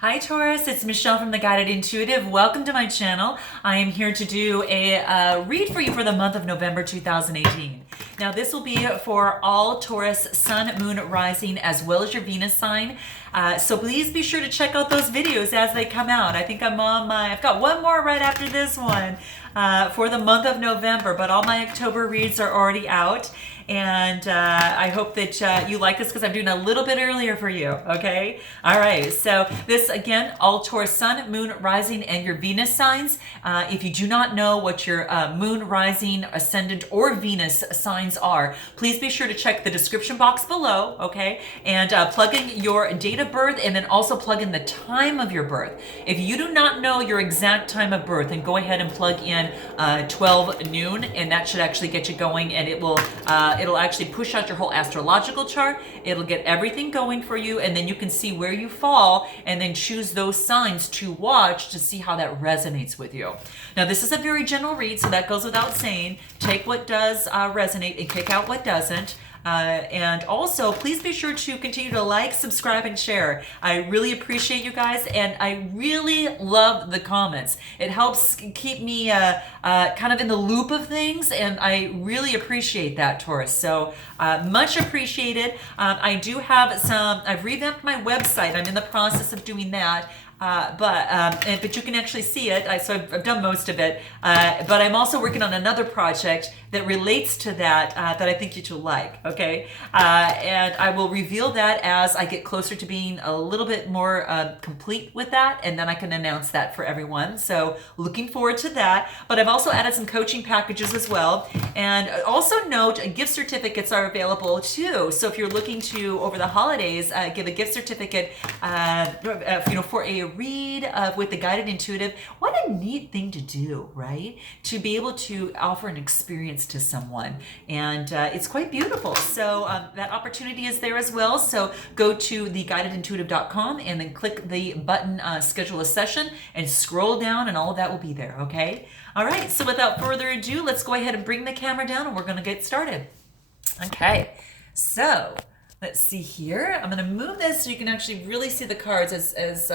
Hi Taurus, it's Michelle from The Guided Intuitive. Welcome to my channel. I am here to do a read for you for the month of November 2018. Now this will be for all Taurus Sun, Moon, Rising, as well as your Venus sign. So please be sure to check out those videos as they come out. I think I've got one more right after this one for the month of November, but all my October reads are already out. And I hope that you like this because I'm doing a little bit earlier for you, okay? All right, so this again, all Taurus Sun, Moon, Rising, and your Venus signs. If you do not know what your Moon, Rising, Ascendant, or Venus signs are, please be sure to check the description box below, okay? And plug in your date of birth and then also plug in the time of your birth. If you do not know your exact time of birth, then go ahead and plug in 12 noon, and that should actually get you going, and it'll actually push out your whole astrological chart. It'll get everything going for you, and then you can see where you fall and then choose those signs to watch to see how that resonates with you. Now, this is a very general read, so that goes without saying. Take what does resonate and kick out what doesn't. And also, please be sure to continue to like, subscribe, and share. I really appreciate you guys, and I really love the comments. It helps keep me kind of in the loop of things, and I really appreciate that, Taurus. So much appreciated. I do have I've revamped my website. I'm in the process of doing that. But you can actually see it. So I've done most of it. But I'm also working on another project that relates to that that I think you'll like. Okay, and I will reveal that as I get closer to being a little bit more complete with that, and then I can announce that for everyone. So looking forward to that. But I've also added some coaching packages as well, and also note gift certificates are available too. So if you're looking to over the holidays give a gift certificate, for a read with the Guided Intuitive. What a neat thing to do, right? To be able to offer an experience to someone, and it's quite beautiful. So that opportunity is there as well. So go to theguidedintuitive.com and then click the button schedule a session and scroll down, and all of that will be there. Okay. All right. So without further ado, let's go ahead and bring the camera down, and we're going to get started. Okay. So let's see here. I'm going to move this so you can actually really see the cards as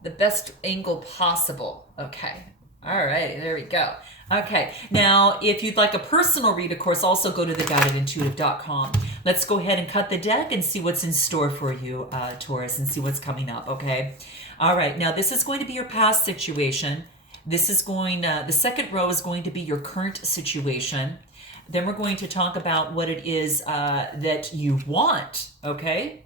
the best angle possible. Okay. All right. There we go. Okay. Now, if you'd like a personal read, of course, also go to theguidedintuitive.com. Let's go ahead and cut the deck and see what's in store for you, Taurus, and see what's coming up. Okay. All right. Now, this is going to be your past situation. This is going, the second row is going to be your current situation. Then we're going to talk about what it is that you want, okay?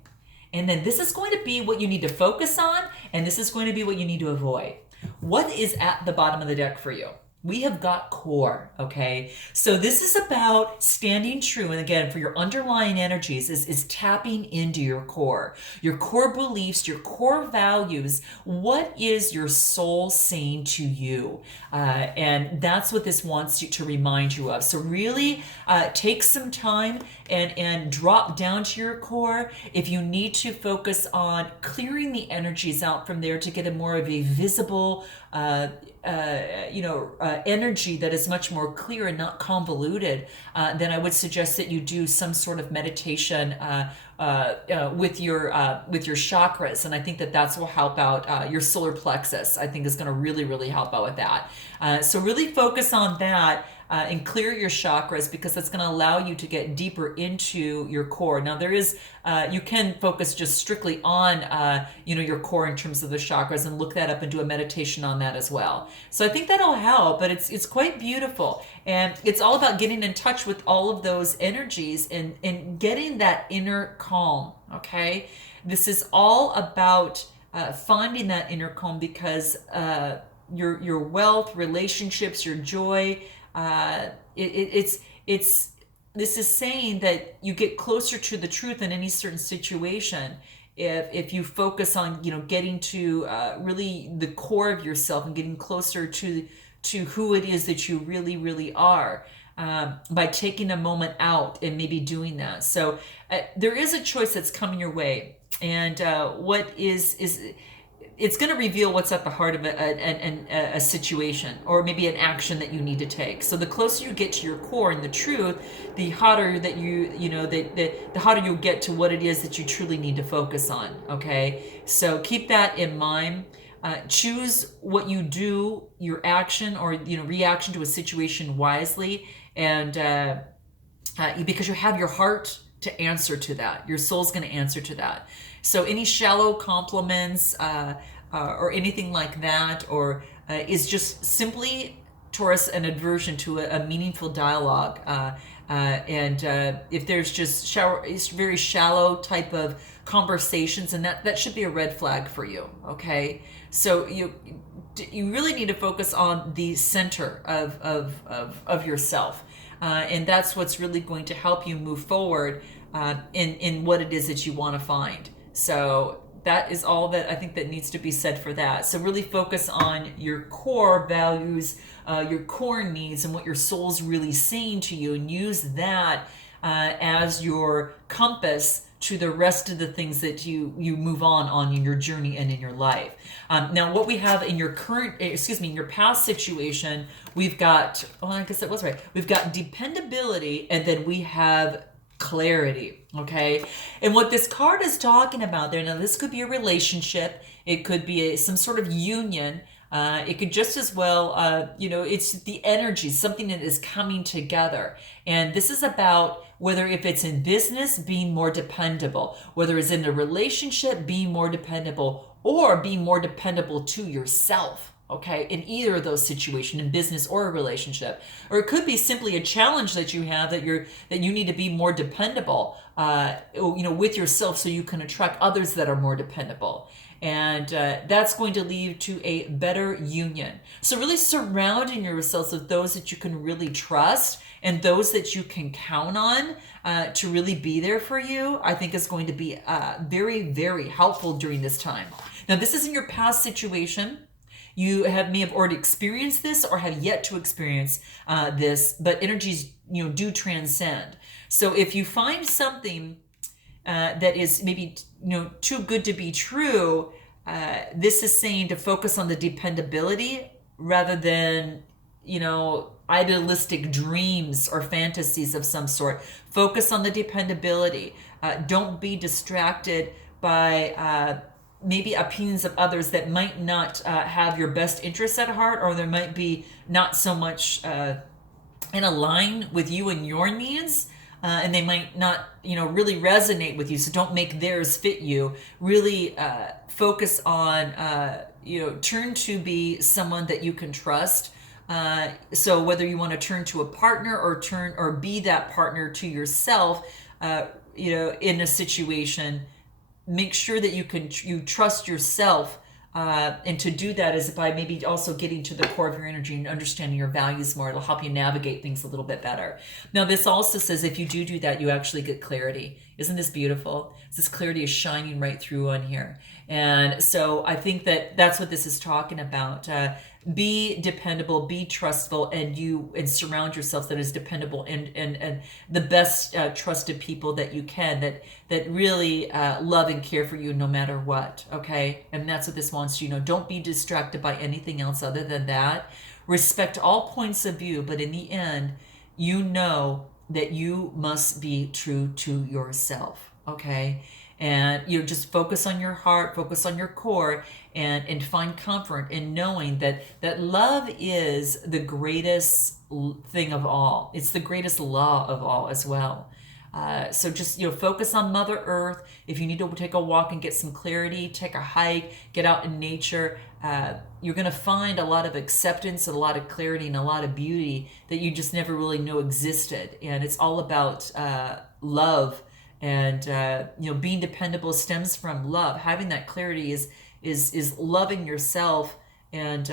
And then this is going to be what you need to focus on, and this is going to be what you need to avoid. What is at the bottom of the deck for you? We have got core, okay? So this is about standing true, and again, for your underlying energies, is tapping into your core beliefs, your core values. What is your soul saying to you? And that's what this wants you to remind you of. So really take some time and drop down to your core. If you need to focus on clearing the energies out from there to get a more of a visible energy that is much more clear and not convoluted, then I would suggest that you do some sort of meditation with your chakras, and I think that will help out your solar plexus. I think is going to really, really help out with that. So really focus on that. And clear your chakras, because that's going to allow you to get deeper into your core. Now there is, you can focus just strictly on, your core in terms of the chakras, and look that up and do a meditation on that as well. So I think that'll help, but it's quite beautiful. And it's all about getting in touch with all of those energies and getting that inner calm, okay? This is all about finding that inner calm, because your wealth, relationships, your joy, this is saying that you get closer to the truth in any certain situation if you focus on getting to really the core of yourself and getting closer to who it is that you really, really are, by taking a moment out and maybe doing that. So there is a choice that's coming your way, and what is it's going to reveal what's at the heart of a situation, or maybe an action that you need to take. So the closer you get to your core and the truth, the hotter that the hotter you'll get to what it is that you truly need to focus on. Okay, so keep that in mind. Choose what you do, your action or reaction to a situation wisely, and because you have your heart to answer to that. Your soul's going to answer to that. So any shallow compliments or anything like that, or is just simply, Taurus, an aversion to a meaningful dialogue. And if there's just it's very shallow type of conversations, and that should be a red flag for you. Okay, so you really need to focus on the center of yourself. And that's what's really going to help you move forward in what it is that you want to find. So that is all that I think that needs to be said for that. So really focus on your core values, your core needs, and what your soul's really saying to you, and use that as your compass to the rest of the things that you move on in your journey and in your life. Now, what we have in your in your past situation, we've got, I guess that was right. We've got dependability, and then we have clarity. Okay, and what this card is talking about there, now this could be a relationship, it could be some sort of union, it could just as well, it's the energy, something that is coming together. And this is about whether if it's in business, being more dependable, whether it's in a relationship, being more dependable, or being more dependable to yourself. Okay, in either of those situations, in business or a relationship. Or it could be simply a challenge that you have that you need to be more dependable, with yourself, so you can attract others that are more dependable. And that's going to lead to a better union. So really surrounding yourselves with those that you can really trust and those that you can count on to really be there for you, I think is going to be very, very helpful during this time. Now, this is in your past situation. You may have already experienced this or have yet to experience this, but energies do transcend. So if you find something that is maybe too good to be true, this is saying to focus on the dependability rather than idealistic dreams or fantasies of some sort. Focus on the dependability. Don't be distracted by maybe opinions of others that might not have your best interests at heart, or there might be not so much in line with you and your needs, and they might not really resonate with you. So don't make theirs fit you. Really focus on turn to be someone that you can trust. So whether you want to turn to a partner or be that partner to yourself, in a situation, make sure that you trust yourself, and to do that is by maybe also getting to the core of your energy and understanding your values more. It'll help you navigate things a little bit better. Now, this also says if you do that, you actually get clarity. Isn't this beautiful? This clarity is shining right through on here. And so I think that's what this is talking about. Be dependable, be trustful, and surround yourself that is dependable and the best trusted people that you can, that really love and care for you no matter what. Okay, and that's what this wants you to know. Don't be distracted by anything else other than that. Respect all points of view, but in the end, that you must be true to yourself. Okay. And just focus on your heart, focus on your core, and find comfort in knowing that love is the greatest thing of all. It's the greatest law of all as well. So just focus on Mother Earth. If you need to take a walk and get some clarity, take a hike, get out in nature. You're going to find a lot of acceptance, a lot of clarity, and a lot of beauty that you just never really knew existed. And it's all about love. And being dependable stems from love. Having that clarity is loving yourself and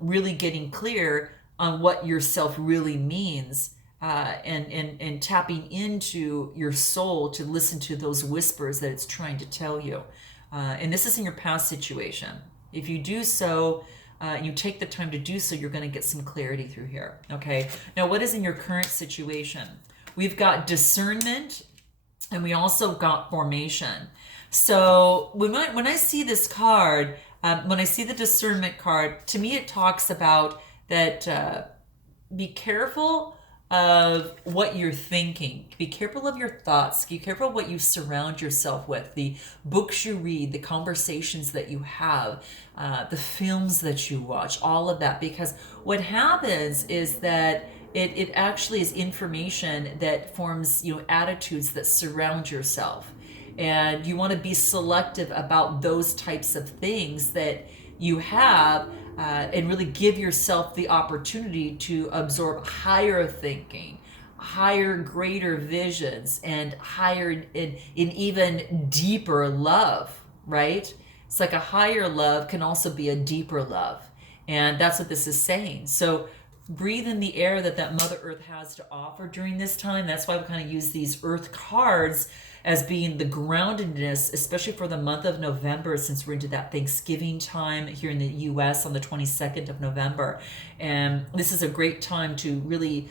really getting clear on what yourself really means, and tapping into your soul to listen to those whispers that it's trying to tell you. And this is in your past situation. If you do so, you take the time to do so, you're going to get some clarity through here. Okay. Now, what is in your current situation? We've got discernment. And we also got formation. So when I see this card, when I see the discernment card, to me it talks about that be careful of what you're thinking. Be careful of your thoughts. Be careful of what you surround yourself with, the books you read, the conversations that you have, the films that you watch, all of that. Because what happens is that it actually is information that forms, attitudes that surround yourself. And you want to be selective about those types of things that you have, and really give yourself the opportunity to absorb higher thinking, higher, greater visions, and higher in even deeper love, right? It's like a higher love can also be a deeper love. And that's what this is saying. So breathe in the air that Mother Earth has to offer during this time. That's why we kind of use these Earth cards as being the groundedness, especially for the month of November, since we're into that Thanksgiving time here in the US on the 22nd of November. And this is a great time to really,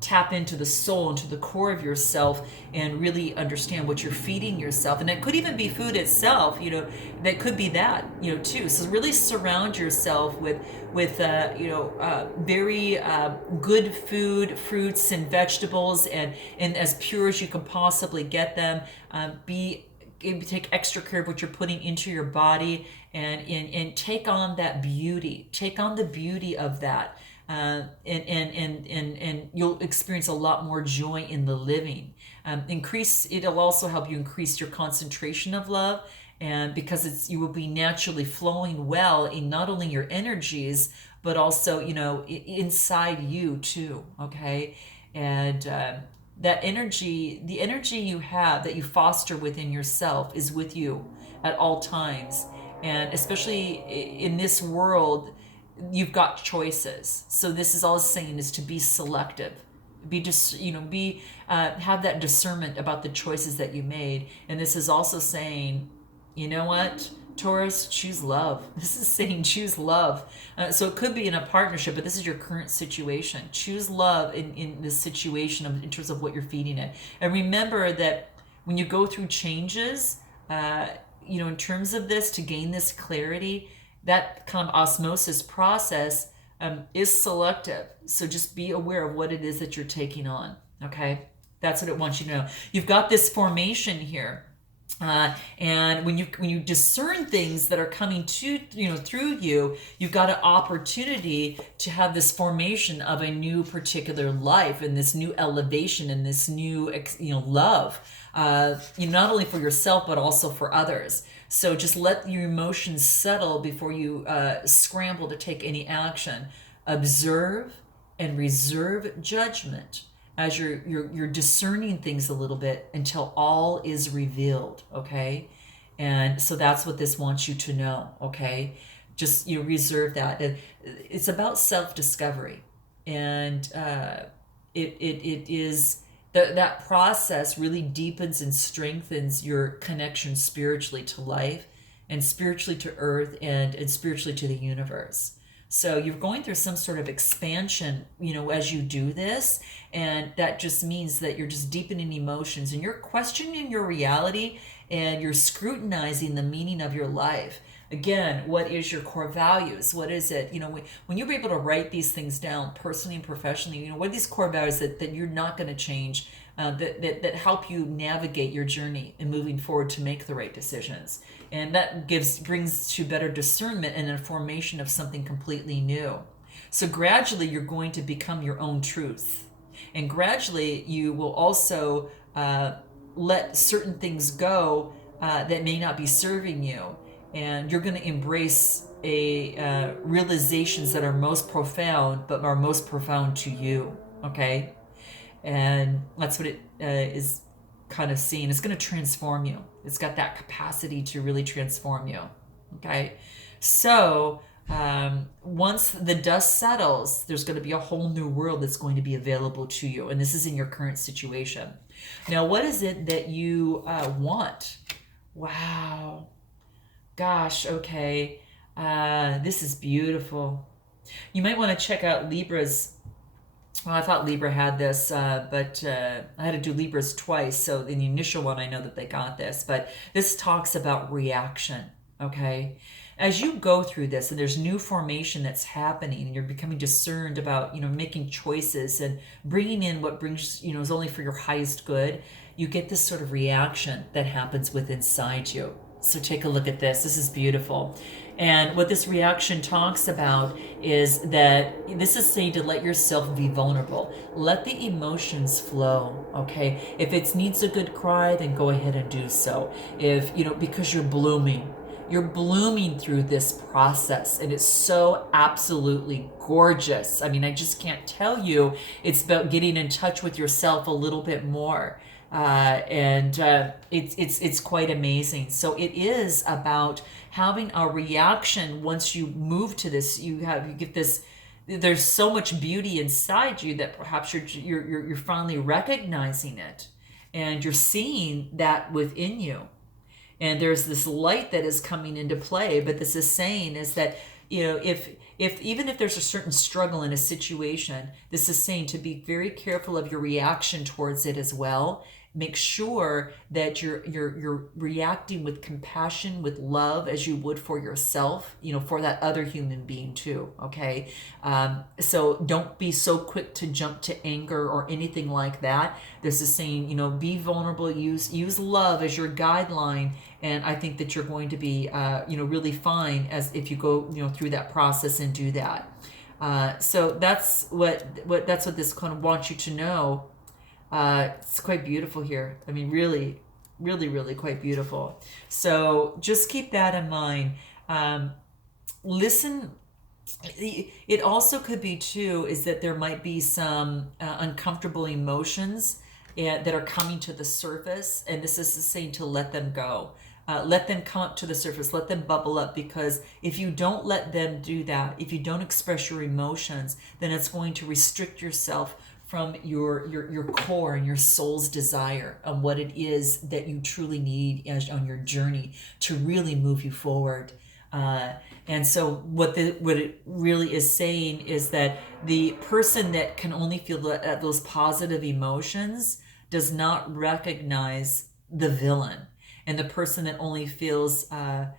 tap into the soul, into the core of yourself, and really understand what you're feeding yourself. And it could even be food itself, that could be that, too. So really surround yourself with very good food, fruits and vegetables, and as pure as you can possibly get them. Take extra care of what you're putting into your body, and take on that beauty. Take on the beauty of that. And you'll experience a lot more joy in the living. It'll also help you increase your concentration of love, and because you will be naturally flowing well in not only your energies, but also, inside you too. Okay. And, that energy, the energy you have that you foster within yourself is with you at all times. And especially in this world, you've got choices. So this is all it's saying is to be selective, have that discernment about the choices that you made. And this is also saying, you know what, Taurus, choose love. This is saying choose love. So it could be in a partnership, but this is your current situation. Choose love in this situation in terms of what you're feeding it. And remember that when you go through changes, in terms of this, to gain this clarity, that kind of osmosis process is selective. So just be aware of what it is that you're taking on. Okay, that's what it wants you to know. You've got this formation here, and when you discern things that are coming to through you, you've got an opportunity to have this formation of a new particular life, and this new elevation, and this new love. Not only for yourself but also for others. So just let your emotions settle before you scramble to take any action. Observe and reserve judgment as you're discerning things a little bit until all is revealed, okay? And so that's what this wants you to know, okay? Just reserve that. It's about self-discovery, and it is. That process really deepens and strengthens your connection spiritually to life, and spiritually to earth, and spiritually to the universe. So you're going through some sort of expansion, as you do this, and that just means that you're just deepening emotions, and you're questioning your reality, and you're scrutinizing the meaning of your life. Again, what is your core values? What is it? When you're able to write these things down personally and professionally, what are these core values that you're not going to change, that help you navigate your journey and moving forward to make the right decisions. And that brings to better discernment and a formation of something completely new. So gradually you're going to become your own truth. And gradually you will also let certain things go that may not be serving you. And you're going to embrace realizations that are most profound, but are most profound to you, okay? And that's what it is kind of seeing. It's going to transform you. It's got that capacity to really transform you, okay? So once the dust settles, there's going to be a whole new world that's going to be available to you. And this is in your current situation. Now, what is it that you want? Wow. Gosh, okay. This is beautiful. You might want to check out Libra's. Well, I thought Libra had this, but I had to do Libra's twice. So in the initial one, I know that they got this. But this talks about reaction. okay? As you go through this and there's new formation that's happening and you're becoming discerned about, making choices and bringing in what brings, is only for your highest good, you get this sort of reaction that happens within inside you. So take a look at this. This is beautiful. And what this reaction talks about is that this is saying to let yourself be vulnerable. Let the emotions flow, okay? If it needs a good cry, then go ahead and do so. If, because you're blooming. You're blooming through this process, and it's so absolutely gorgeous. I mean, I just can't tell you. It's about getting in touch with yourself a little bit more. It's quite amazing. So it is about having a reaction once you move to this. You get this. There's so much beauty inside you that perhaps you're finally recognizing it, and you're seeing that within you. And there's this light that is coming into play. But this is saying is that if even if there's a certain struggle in a situation, this is saying to be very careful of your reaction towards it as well. Make sure that you're reacting with compassion, with love, as you would for yourself, for that other human being too. Okay, so don't be so quick to jump to anger or anything like that. This is saying, be vulnerable, use love as your guideline, and I think that you're going to be, really fine as if you go, through that process and do that. So that's what this kind of wants you to know. It's quite beautiful here. I mean, really, really, really quite beautiful. So just keep that in mind. Listen. It also could be too is that there might be some uncomfortable emotions that are coming to the surface, and this is saying to let them go. Let them come up to the surface, let them bubble up, because if you don't let them do that, if you don't express your emotions, then it's going to restrict yourself from your core and your soul's desire on what it is that you truly need on your journey to really move you forward. And so what it really is saying is that the person that can only feel those positive emotions does not recognize the villain, and the person that only feels only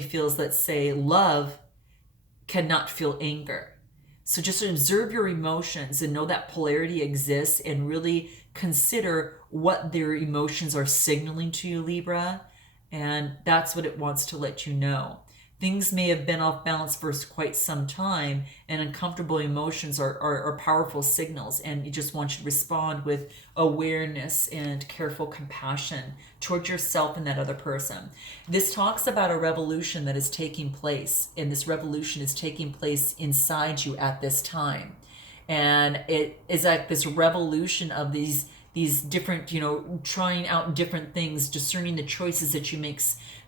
feels, let's say, love, cannot feel anger. So just observe your emotions and know that polarity exists, and really consider what their emotions are signaling to you, Libra. And that's what it wants to let you know. Things may have been off balance for quite some time, and uncomfortable emotions are powerful signals, and it just wants you to respond with awareness and careful compassion towards yourself and that other person. This talks about a revolution that is taking place, and this revolution is taking place inside you at this time. And it is like this revolution of these different, trying out different things, discerning the choices that you make.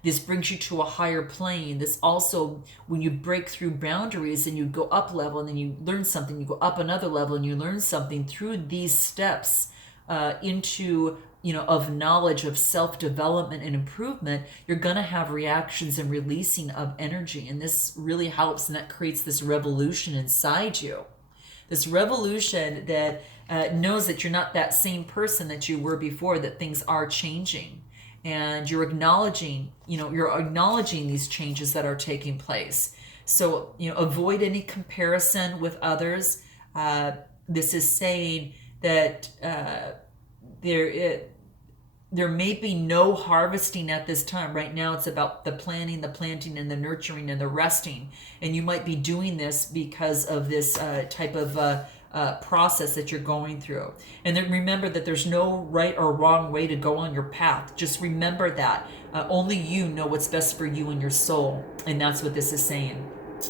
This brings you to a higher plane. This also, when you break through boundaries and you go up level and then you learn something, you go up another level and you learn something through these steps into, of knowledge, of self-development and improvement, you're going to have reactions and releasing of energy. And this really helps, and that creates this revolution inside you. This revolution that knows that you're not that same person that you were before, that things are changing, and you're acknowledging these changes that are taking place. So, avoid any comparison with others. This is saying that there may be no harvesting at this time. Right now, it's about the planning, the planting, and the nurturing, and the resting. And you might be doing this because of this type of process that you're going through. And then remember that there's no right or wrong way to go on your path. Just remember that. Only you know what's best for you and your soul. And that's what this is saying.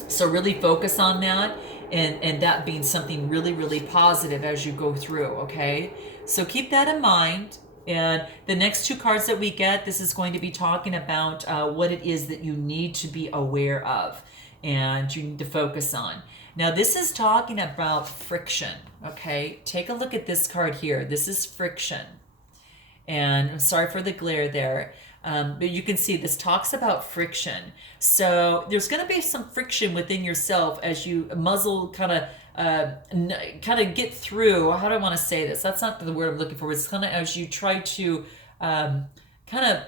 So really focus on that, and that being something really, really positive as you go through, okay? So keep that in mind. And the next two cards that we get, this is going to be talking about what it is that you need to be aware of and you need to focus on. Now, this is talking about friction, okay? Take a look at this card here. This is friction. And I'm sorry for the glare there. But you can see this talks about friction. So there's going to be some friction within yourself as you muzzle kind of get through. How do I want to say this? That's not the word I'm looking for. It's kind of as you try to kind of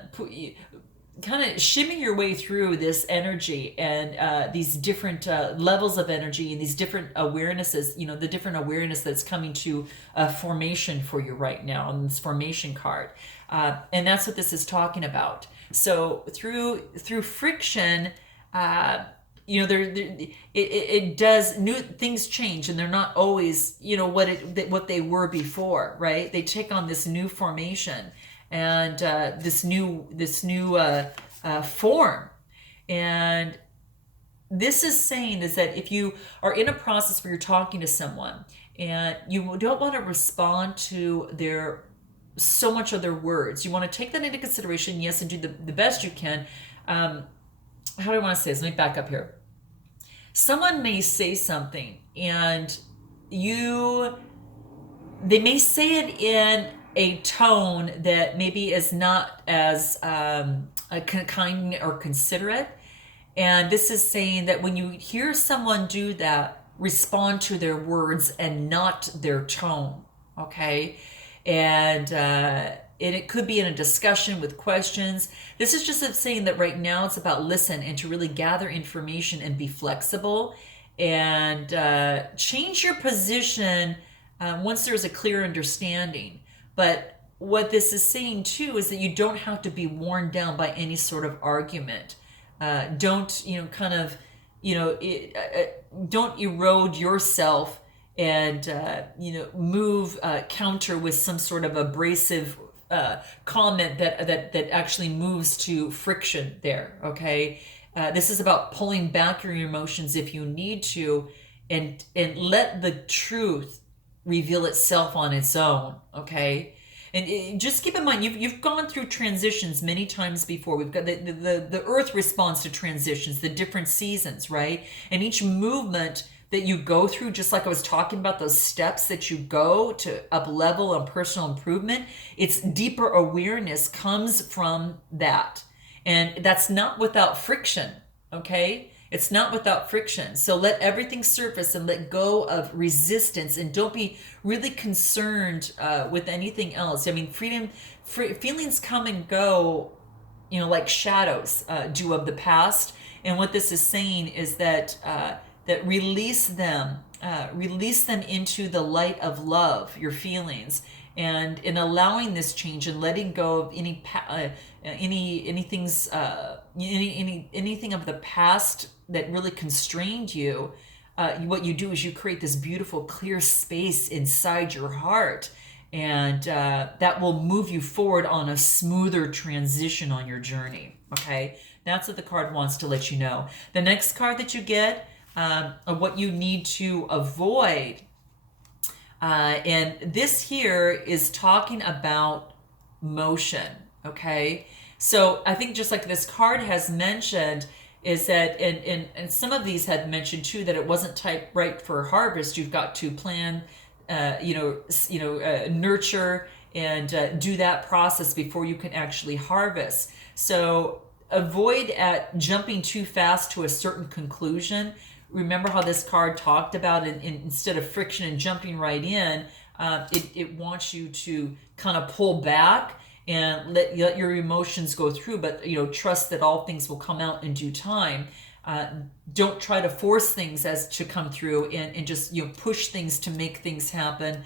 kind of shimmy your way through this energy and these different levels of energy and these different awarenesses, the different awareness that's coming to formation for you right now on this formation card. And that's what this is talking about. So through friction, it does, new things change, and they're not always what they were before, right? They take on this new formation and this new form. And this is saying is that if you are in a process where you're talking to someone and you don't want to respond to so much of their words, you want to take that into consideration, yes, and do the best you can. How do I want to say this? Let me back up here. Someone may say something and they may say it in a tone that maybe is not as kind or considerate. And this is saying that when you hear someone do that, respond to their words and not their tone, okay? And it could be in a discussion with questions. This is just saying that right now it's about listen and to really gather information and be flexible and change your position once there's a clear understanding. But what this is saying too is that you don't have to be worn down by any sort of argument. Don't don't erode yourself and move counter with some sort of abrasive comment that actually moves to friction there. Okay, this is about pulling back your emotions if you need to, and let the truth reveal itself on its own. Okay. And just keep in mind, you've gone through transitions many times before. We've got the earth responds to transitions, the different seasons, right? And each movement that you go through, just like I was talking about, those steps that you go to up level and personal improvement, it's deeper awareness comes from that. And that's not without friction, okay? It's not without friction. So let everything surface and let go of resistance, and don't be really concerned with anything else. I mean, feelings come and go, like shadows do of the past. And what this is saying is that release them into the light of love, your feelings, and in allowing this change and letting go of anything of the past that really constrained you. What you do is you create this beautiful clear space inside your heart, and that will move you forward on a smoother transition on your journey. Okay, that's what the card wants to let you know. The next card that you get, what you need to avoid, and this here is talking about motion. Okay, so I think just like this card has mentioned, is that and some of these had mentioned too that it wasn't type right for harvest. You've got to plan, nurture and do that process before you can actually harvest. So avoid at jumping too fast to a certain conclusion. Remember how this card talked about instead of friction and jumping right in, it wants you to kind of pull back and let your emotions go through, but trust that all things will come out in due time. Don't try to force things as to come through and just push things to make things happen.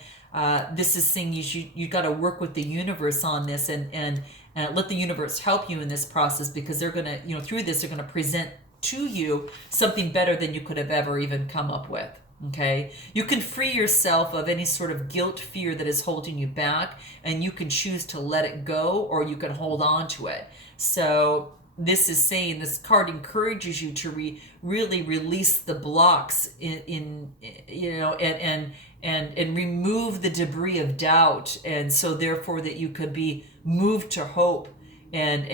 This is saying you got to work with the universe on this and let the universe help you in this process, because they're gonna through this they're gonna present to you something better than you could have ever even come up with. Okay, you can free yourself of any sort of guilt, fear that is holding you back, and you can choose to let it go, or you can hold on to it. So this is saying, this card encourages you to really release the blocks and remove the debris of doubt, and so therefore that you could be moved to hope and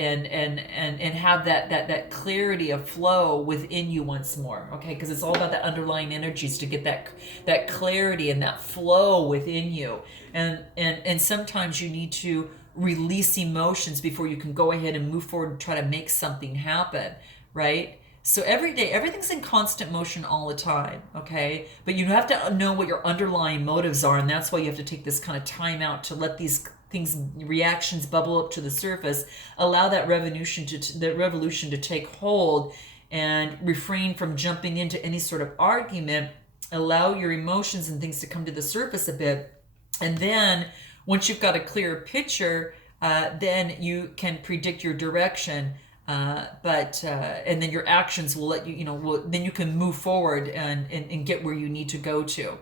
have that clarity of flow within you once more. Okay, because it's all about the underlying energies to get that clarity and that flow within you. And sometimes you need to release emotions before you can go ahead and move forward and try to make something happen, right? So every day, everything's in constant motion all the time, okay? But you have to know what your underlying motives are, and that's why you have to take this kind of time out to let these things, reactions bubble up to the surface. Allow that revolution to take hold, and refrain from jumping into any sort of argument. Allow your emotions and things to come to the surface a bit. And then once you've got a clear picture, then you can predict your direction. And then your actions will let you, then you can move forward and get where you need to go to.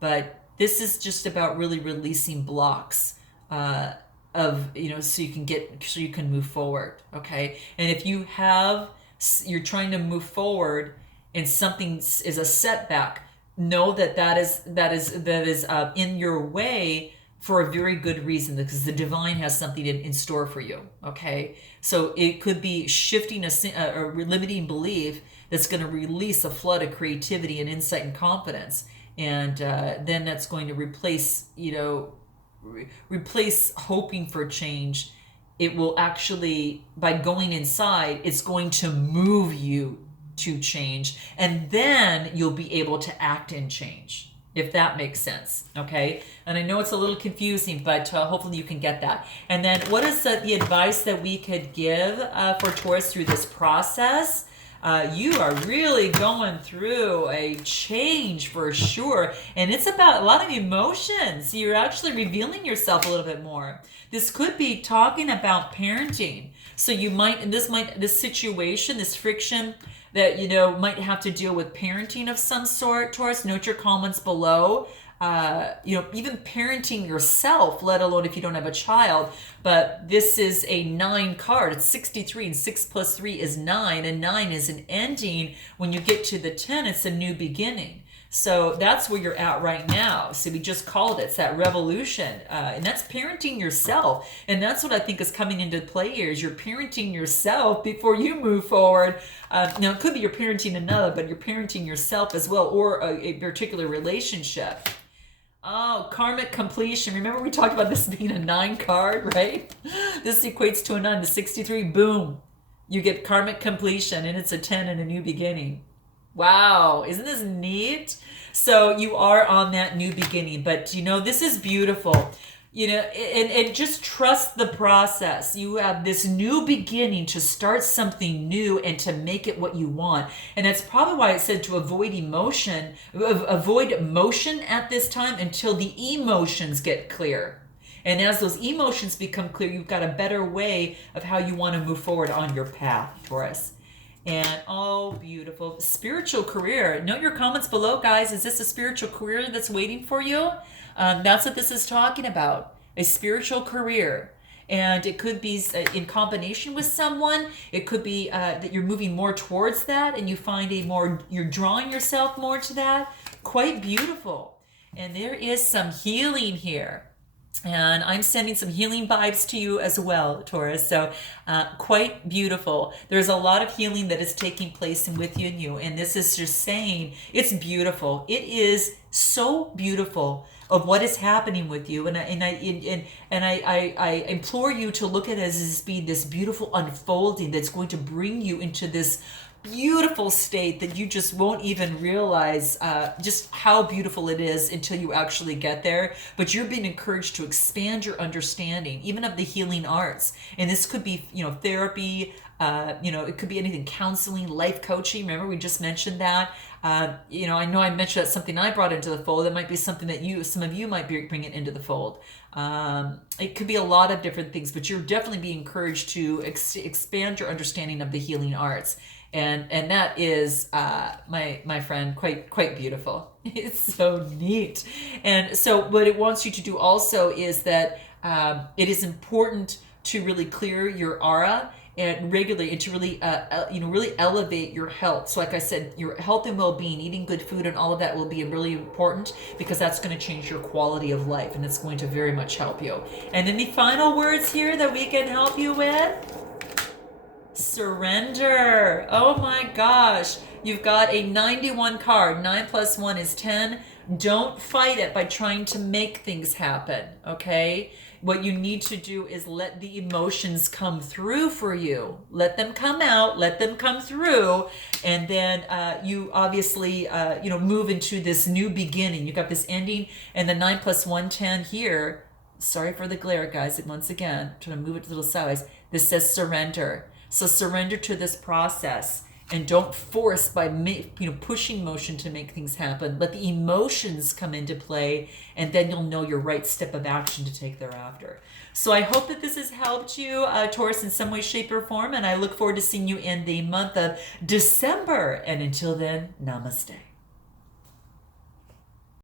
But this is just about really releasing blocks so you can move forward. Okay. And if you're trying to move forward and something is a setback, know that is in your way for a very good reason, because the divine has something in store for you. Okay, so it could be shifting a limiting belief that's going to release a flood of creativity and insight and confidence, and then that's going to replace hoping for change. It will actually, by going inside, it's going to move you to change, and then you'll be able to act in change, if that makes sense. Okay, and I know it's a little confusing, but hopefully you can get that. And then what is the advice that we could give for Taurus through this process? You are really going through a change for sure, and it's about a lot of emotions. You're actually revealing yourself a little bit more. This could be talking about parenting. So you might, this situation, this friction that might have to deal with parenting of some sort. Taurus, note your comments below. Even parenting yourself, let alone if you don't have a child. But this is a 9 card. It's 63, and 6 plus 3 is 9, and 9 is an ending. When you get to the 10, it's a new beginning. So that's where you're at right now. So we just called it. It's that revolution. And that's parenting yourself. And that's what I think is coming into play here, is you're parenting yourself before you move forward. Now, it could be you're parenting another, but you're parenting yourself as well, or a particular relationship. Oh, karmic completion. Remember we talked about this being a 9 card, right? This equates to a 9 to 63. Boom. You get karmic completion, and it's a 10 and a new beginning. Wow, isn't this neat? So you are on that new beginning, but this is beautiful. And just trust the process. You have this new beginning to start something new and to make it what you want. And that's probably why it said to avoid motion at this time until the emotions get clear. And as those emotions become clear, you've got a better way of how you want to move forward on your path, Taurus. And oh, beautiful. Spiritual career. Note your comments below, guys. Is this a spiritual career that's waiting for you? That's what this is talking about. A spiritual career. And it could be in combination with someone. It could be that you're moving more towards that, and you find you're drawing yourself more to that. Quite beautiful. And there is some healing here. And I'm sending some healing vibes to you as well, Taurus. So quite beautiful. There's a lot of healing that is taking place with you. And this is just saying it's beautiful. It is so beautiful of what is happening with you. And I implore you to look at it as being this beautiful unfolding that's going to bring you into this beautiful state that you just won't even realize just how beautiful it is until you actually get there. But you're being encouraged to expand your understanding, even of the healing arts. And this could be, therapy. It could be anything, counseling, life coaching. Remember, we just mentioned that. I know I mentioned that's something I brought into the fold. That might be something that some of you might bring it into the fold. It could be a lot of different things, but you're definitely being encouraged to expand your understanding of the healing arts. And that is, my friend, quite beautiful. It's so neat. And so what it wants you to do also is that it is important to really clear your aura and regularly, and to really, really elevate your health. So like I said, your health and well-being, eating good food and all of that will be really important, because that's going to change your quality of life, and it's going to very much help you. And any final words here that we can help you with? Surrender. Oh my gosh. You've got a 91 card. 9 plus 1 is 10. Don't fight it by trying to make things happen, okay? What you need to do is let the emotions come through for you. Let them come out, let them come through, and then you obviously, move into this new beginning. You've got this ending, and the 9 plus 1, 10 here. sorry for the glare, guys. And once again, trying to move it a little sideways. This says surrender. So surrender to this process and don't force by pushing motion to make things happen. Let the emotions come into play, and then you'll know your right step of action to take thereafter. So I hope that this has helped you, Taurus, in some way, shape, or form, and I look forward to seeing you in the month of December. And until then, namaste.